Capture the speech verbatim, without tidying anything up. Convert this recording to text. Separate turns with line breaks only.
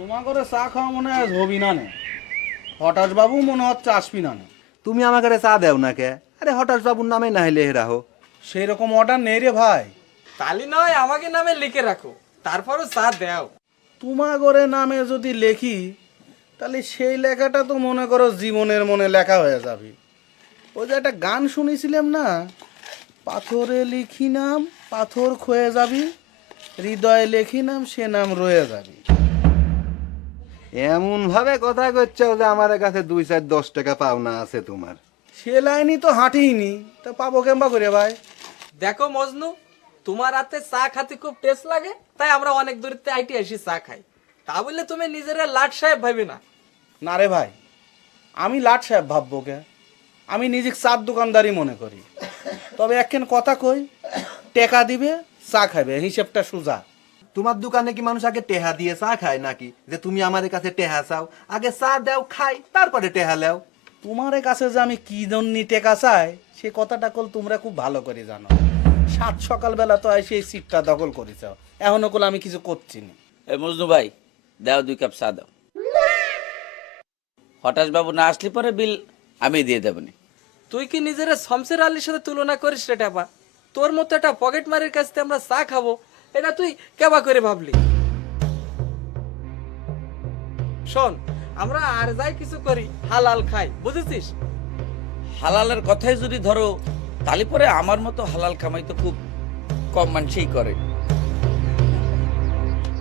তোমার করে চা খাওয়া মনে হয় হবি না নে, হঠাৎ বাবু মনে হচ্ছে আসবি না নে।
তুমি আমাকে চা দেও না কে? আরে হঠাৎ বাবুর নামে না হইলে রাহো।
সেই রকম অর্ডার নেই রে ভাই।
তালি নয় আমাকে নামে লিখে রাখো, তারপরও চা দাও।
তোমার করে নামে যদি লেখি তাহলে সেই লেখাটা তো মনে করো জীবনের মনে লেখা হয়ে যাবে। ওই যে একটা গান শুনেছিলাম না, পাথরে লিখি নাম পাথর ক্ষয়ে যাবি, হৃদয়ে লেখি নাম সে নাম রয়ে যাবি।
এমন ভাবে কথা করছো যে আমার কাছে দুই চার দশ টাকা পাওনা আছে তোমার।
সে লাইনই তো হাঁটিনি, তা পাবো কেমবা করে ভাই?
দেখো মজনু, তোমার হাতে চা খাতে খুব টেস্ট লাগে, তাই আমরা অনেক দূরতে আইটি আসি চা খাই। তা বললে তুমি নিজের লাট সাহেব ভাবি না।
না রে ভাই, আমি লাট সাহেব ভাববো কে? আমি নিজে চার দোকানদারি মনে করি। তবে একখান কথা কই, টেকা দিবে চা খাবে, হিসেবটা সোজা।
তোমার দোকানে কি মানুষ আগে টেহা দিয়ে চা খায় নাকি? যে তুমি আমার কাছে টেহা চাও, আগে চা দাও খাই তারপরে টেহা লেও।
তোমার কাছে যে আমি কি জন্য টেকা চাই সে কথাটা কল তোমরা খুব ভালো করে জানো। সাত সকালবেলা তো এসে এই সিটটা দখল করেছ, এখনো কল আমি কিছু করছি না।
এ মজনু ভাই, দাও দুই কাপ চা দাও। হঠাৎ বাবু না আসলে পরে বিল আমি দিয়ে দেবনি।
তুই কি নিজের শমশের আলীর সাথে তুলনা করিস রে টাপা? তোর মতো একটা পকেট মারের কাছ থেকে আমরা চা খাবো, এটা তুই কেবা করে ভাবলি? শোন, আমরা আর যাই কিছু করি হালাল খাই, বুঝেছিস?
হালালের কথাই যদি ধরো, তাহলে পরে আমার মতো হালাল কামাই তো খুব কম মানুষই করে।